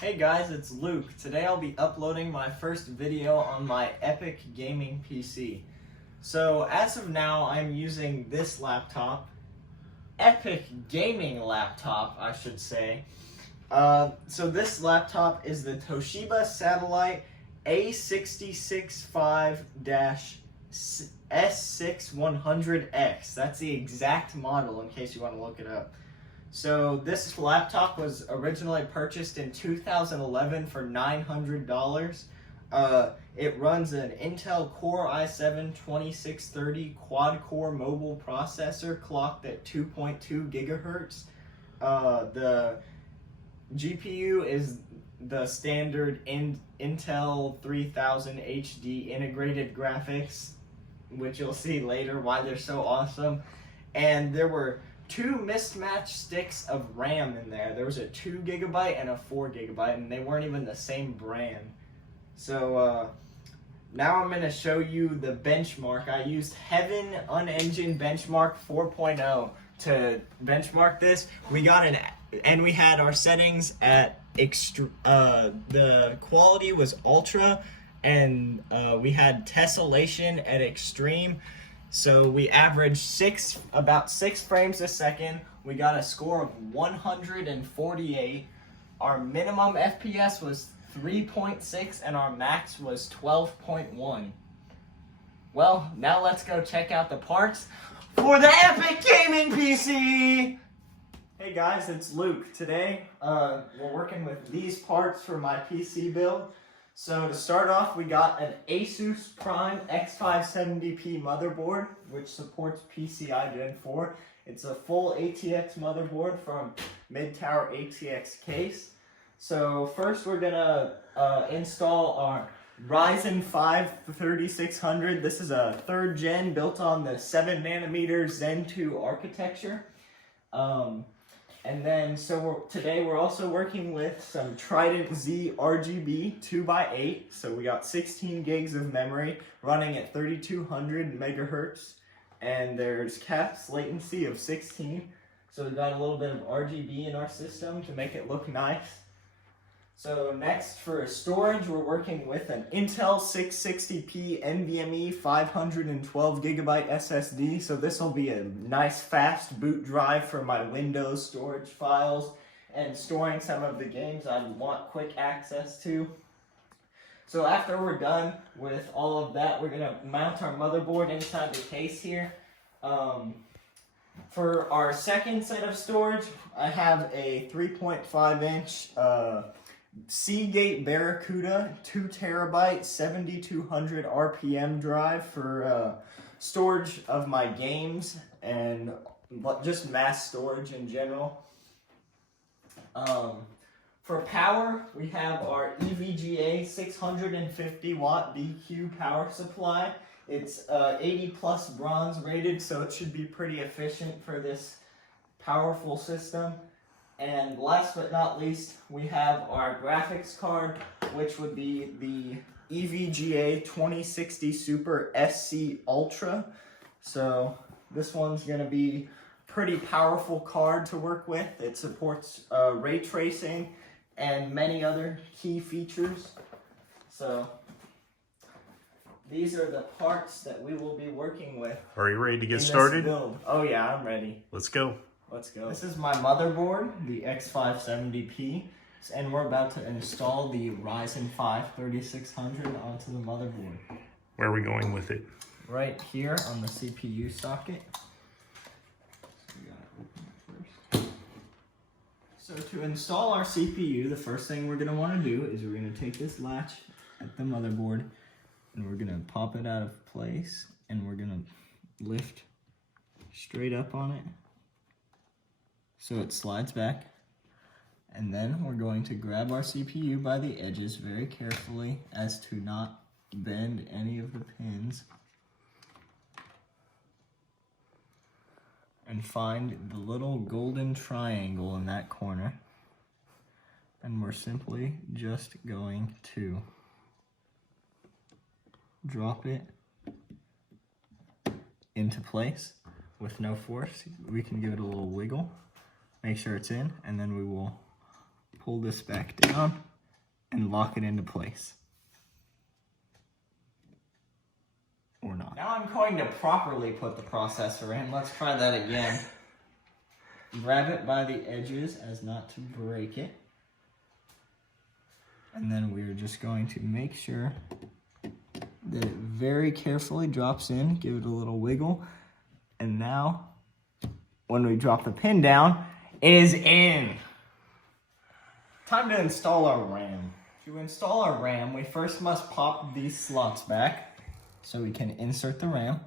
Hey guys, it's Luke. Today I'll be uploading my first video on my Epic Gaming PC. So as of now, I'm using this laptop, Epic Gaming laptop, I should say. So this laptop is the Toshiba Satellite A665-S6100X. That's the exact model in case you want to look it up. So this laptop was originally purchased in 2011 for $900. It runs an Intel Core i7-2630 quad-core mobile processor clocked at 2.2 gigahertz. The GPU is the standard Intel 3000 HD integrated graphics, which you'll see later why they're so awesome. And there were two mismatched sticks of RAM in there. There was a 2 gigabyte and a 4 gigabyte, and they weren't even the same brand. So now I'm going to show you the benchmark. I used Heaven Unengine Benchmark 4.0 to benchmark this. We had our settings at the quality was ultra, and we had tessellation at extreme. So we averaged about 6 frames a second. We got a score of 148. Our minimum FPS was 3.6 and our max was 12.1. Well, now let's go check out the parts for the Epic Gaming PC! Hey guys, it's Luke. Today, we're working with these parts for my PC build. So to start off, we got an Asus Prime X570p motherboard, which supports PCI Gen 4. It's a full ATX motherboard from Mid-Tower ATX case. So first we're gonna install our Ryzen 5 3600. This is a 3rd gen built on the 7nm Zen 2 architecture. And then, today we're also working with some Trident Z RGB 2x8. So we got 16 gigs of memory running at 3200 megahertz. And there's caps latency of 16. So we got a little bit of RGB in our system to make it look nice. So next, for storage, we're working with an Intel 660p NVMe 512GB SSD. So this will be a nice fast boot drive for my Windows storage files and storing some of the games I want quick access to. So after we're done with all of that, we're going to mount our motherboard inside the case here. For our second set of storage, I have a 3.5-inch Seagate Barracuda 2TB 7200 RPM drive for storage of my games and just mass storage in general. For power, we have our EVGA 650 watt BQ power supply. It's 80 plus bronze rated, so it should be pretty efficient for this powerful system. And last but not least, we have our graphics card, which would be the EVGA 2060 Super SC Ultra. So this one's going to be a pretty powerful card to work with. It supports ray tracing and many other key features. So these are the parts that we will be working with. Are you ready to get started? Build. Oh yeah, I'm ready. Let's go. Let's go. This is my motherboard, the X570p, and we're about to install the Ryzen 5 3600 onto the motherboard. Where are we going with it? Right here on the CPU socket. So we gotta open it first. So to install our CPU, the first thing we're gonna want to do is we're gonna take this latch at the motherboard and we're gonna pop it out of place and we're gonna lift straight up on it so it slides back, and then we're going to grab our CPU by the edges very carefully as to not bend any of the pins, and find the little golden triangle in that corner, and we're simply just going to drop it into place with no force. We can give it a little wiggle, make sure it's in, and then we will pull this back down and lock it into place. Or not. Now I'm going to properly put the processor in. Let's try that again. Grab it by the edges as not to break it. And then we're just going to make sure that it very carefully drops in. Give it a little wiggle. And now, when we drop the pin down, it is in. Time to install our RAM. To install our RAM, we first must pop these slots back so we can insert the RAM.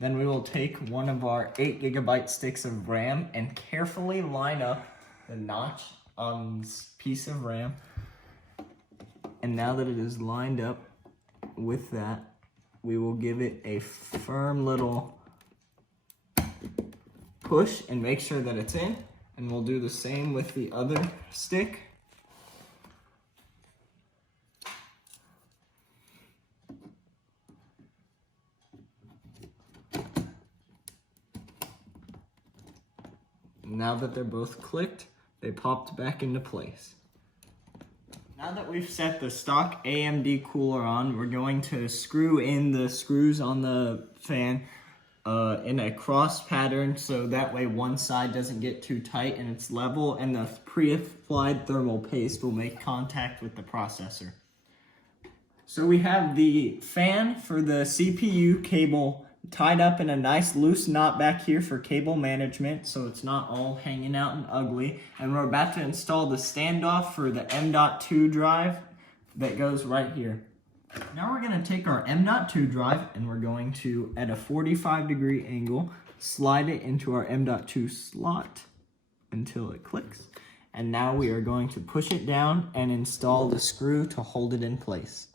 Then we will take one of our 8GB sticks of RAM and carefully line up the notch on this piece of RAM. And now that it is lined up with that, we will give it a firm little push and make sure that it's in. And we'll do the same with the other stick. Now that they're both clicked, they popped back into place. Now that we've set the stock AMD cooler on, we're going to screw in the screws on the fan in a cross pattern so that way one side doesn't get too tight and it's level, and the pre-applied thermal paste will make contact with the processor. So we have the fan for the CPU cable tied up in a nice loose knot back here for cable management so it's not all hanging out and ugly. And we're about to install the standoff for the M.2 drive that goes right here. Now we're going to take our M.2 drive and we're going to, at a 45-degree angle, slide it into our M.2 slot until it clicks. And now we are going to push it down and install the screw to hold it in place.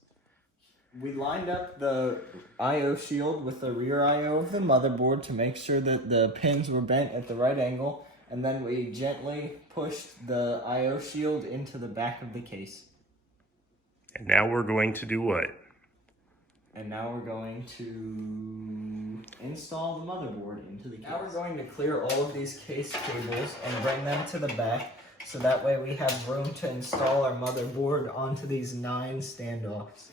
We lined up the I/O shield with the rear I/O of the motherboard to make sure that the pins were bent at the right angle, and then we gently pushed the I/O shield into the back of the case. And now we're going to do what? And now we're going to install the motherboard into the case. Now we're going to clear all of these case cables and bring them to the back, so that way we have room to install our motherboard onto these 9 standoffs.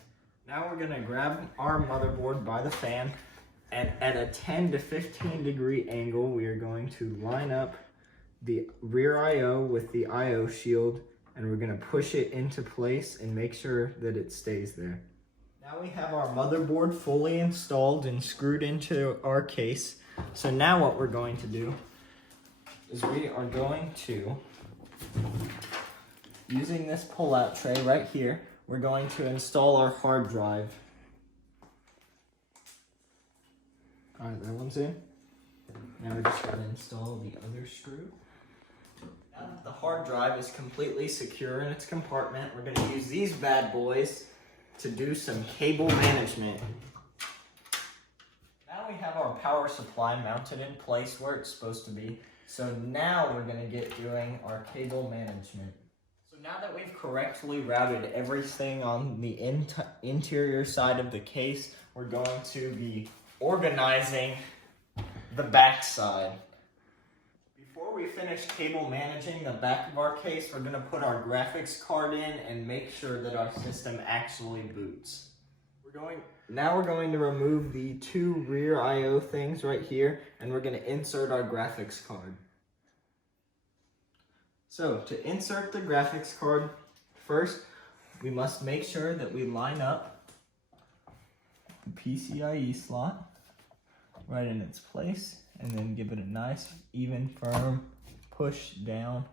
Now we're going to grab our motherboard by the fan, and at a 10 to 15 degree angle, we are going to line up the rear I/O with the I/O shield, and we're going to push it into place and make sure that it stays there. Now we have our motherboard fully installed and screwed into our case. So now what we're going to do is we are going to, using this pull-out tray right here, we're going to install our hard drive. All right, that one's in. Now we just gotta install the other screw. Now that the hard drive is completely secure in its compartment, we're gonna use these bad boys to do some cable management. Now we have our power supply mounted in place where it's supposed to be. So now we're gonna get doing our cable management. Now that we've correctly routed everything on the interior side of the case, we're going to be organizing the back side. Before we finish cable managing the back of our case, we're going to put our graphics card in and make sure that our system actually boots. Now we're going to remove the 2 rear I/O things right here, and we're going to insert our graphics card. So, to insert the graphics card, first, we must make sure that we line up the PCIe slot right in its place, and then give it a nice, even, firm push down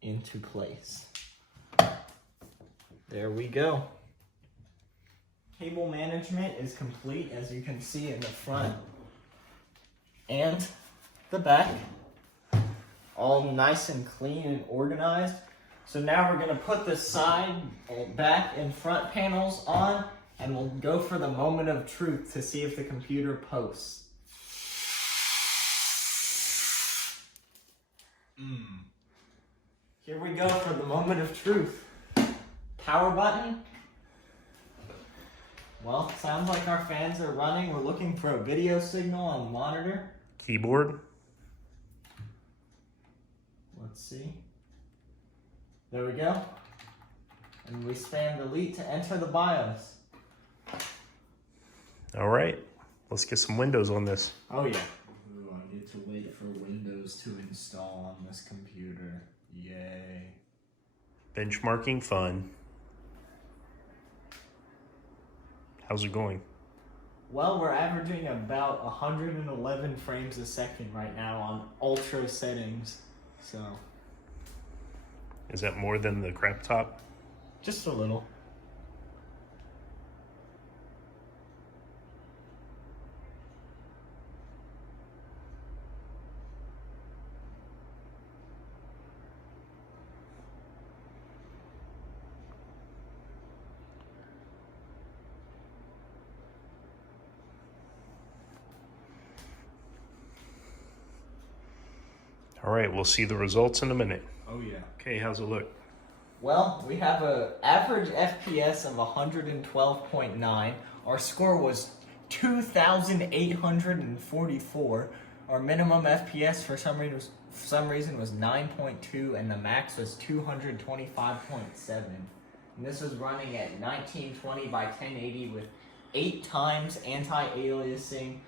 into place. There we go. Cable management is complete, as you can see in the front and the back. All nice and clean and organized. So now we're going to put the side, back, and front panels on, and we'll go for the moment of truth to see if the computer posts. Here we go for the moment of truth. Power button. Well, sounds like our fans are running. We're looking for a video signal on the monitor. Keyboard. Let's see. There we go. And we spam delete to enter the BIOS. All right, let's get some Windows on this. Oh yeah. Ooh, I get to wait for Windows to install on this computer. Yay. Benchmarking fun. How's it going? Well, we're averaging about 111 frames a second right now on ultra settings. So, Is that more than the crap top? just a little. All right, we'll see the results in a minute. Oh yeah. Okay, how's it look? Well, we have an average FPS of 112.9. Our score was 2,844. Our minimum FPS for some reason was 9.2, and the max was 225.7. And this was running at 1920 by 1080 with 8 times anti-aliasing.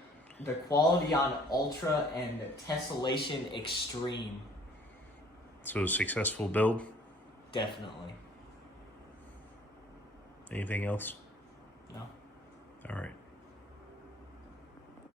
The quality on Ultra and Tessellation Extreme. So successful build. Definitely. Anything else? No. All right.